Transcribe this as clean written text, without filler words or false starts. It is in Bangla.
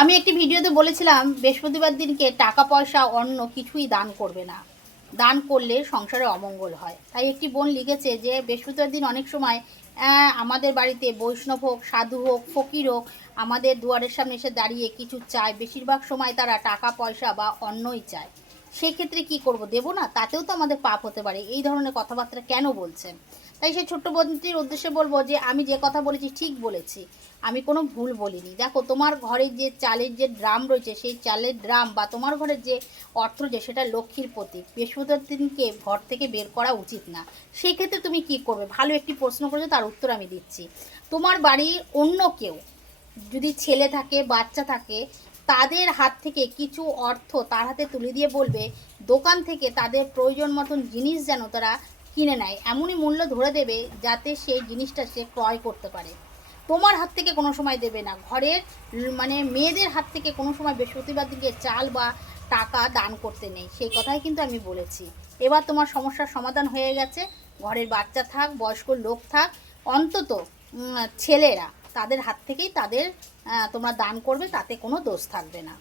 আমি একটি ভিডিওতে বলেছিলাম বৃহস্পতিবার দিনকে টাকা পয়সা অন্য কিছুই দান করবে না, দান করলে সংসারে অমঙ্গল হয়। তাই একটি বোন লিখেছে যে বৃহস্পতিবার দিন অনেক সময় আমাদের বাড়িতে বৈষ্ণব হোক, সাধু হোক, ফকির হোক, আমাদের দুয়ারের সামনে এসে দাঁড়িয়ে কিছু চায়। বেশিরভাগ সময় তারা টাকা পয়সা বা অন্নই চায়। সেক্ষেত্রে কি করব, দেবো না? তাতেও তো আমাদের পাপ হতে পারে। এই ধরনের কথাবার্তা কেন বলছেন? তাই সেই ছোট্ট বোনটির উদ্দেশ্যে বলবো যে আমি যে কথা বলেছি ঠিক বলেছি, আমি কোনো ভুল বলিনি। দেখো, তোমার ঘরে যে চালের যে ড্রাম রয়েছে, সেই চালের ড্রাম বা তোমার ঘরের যে অর্থ রয়েছে, সেটা লক্ষ্মীর প্রতীক। বৃহস্পতিবার দিনকে ঘর থেকে বের করা উচিত না। সেই ক্ষেত্রে তুমি কি করবে? ভালো একটি প্রশ্ন করেছো, তার উত্তর আমি দিচ্ছি। তোমার বাড়ির অন্য কেউ যদি ছেলে থাকে, বাচ্চা থাকে, তাদের হাত থেকে কিছু অর্থ তার হাতে তুলে দিয়ে বলবে দোকান থেকে তাদের প্রয়োজন মতন জিনিস যেন তারা কিনে নেয়। এমনই মূল্য ধরে দেবে যাতে সেই জিনিসটা সে ক্রয় করতে পারে। তোমার হাত থেকে কোনো সময় দেবে না। ঘরের মেয়েদের হাত থেকে কোনো সময় বৃহস্পতিবার দিকে চাল বা টাকা দান করতে নেই। সেই কথাই কিন্তু আমি বলেছি। এবার তোমার সমস্যার সমাধান হয়ে গেছে। ঘরের বাচ্চা থাক, বয়স্ক লোক থাক, অন্তত ছেলেরা, তাদের হাত থেকেই তোমরা দান করবে, তাতে কোনো দোষ থাকবে না।